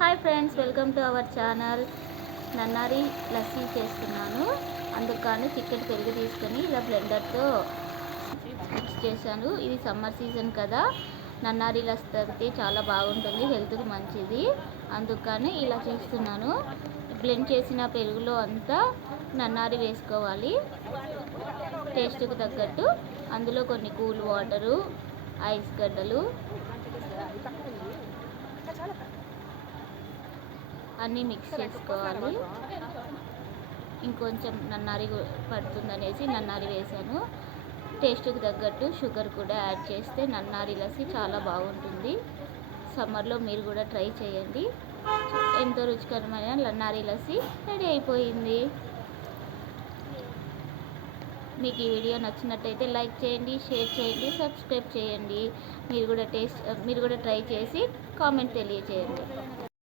Hi friends, welcome to our channel. Nannari lassi చేస్తున్నాను. అందుకని చిక్కటి పెరుగు తీసుకొని ఇలా బ్లెండర్తో మిక్స్ చేశాను. ఇది సమ్మర్ సీజన్ కదా, నన్నారి లస్సీ తాగితే చాలా బాగుంటుంది, హెల్త్కి మంచిది. అందుకని ఇలా చేస్తున్నాను. బ్లెండ్ చేసిన పెరుగులో అంతా నన్నారి వేసుకోవాలి టేస్ట్కి తగ్గట్టు. అందులో కొన్ని కూల్ వాటరు, ఐస్ గడ్డలు అన్నీ మిక్స్ చేసుకోవాలి. ఇంకొంచెం నన్నారి పడుతుందనేసి నన్నారి వేసాను. టేస్ట్కి తగ్గట్టు షుగర్ కూడా యాడ్ చేస్తే నన్నారి లస్సీ చాలా బాగుంటుంది. సమ్మర్లో మీరు కూడా ట్రై చేయండి. ఎంతో రుచికరమైన నన్నారి లస్సీ రెడీ అయిపోయింది. మీకు ఈ వీడియో నచ్చినట్టయితే లైక్ చేయండి, షేర్ చేయండి, సబ్స్క్రైబ్ చేయండి. మీరు కూడా ట్రై చేసి కామెంట్ తెలియజేయండి.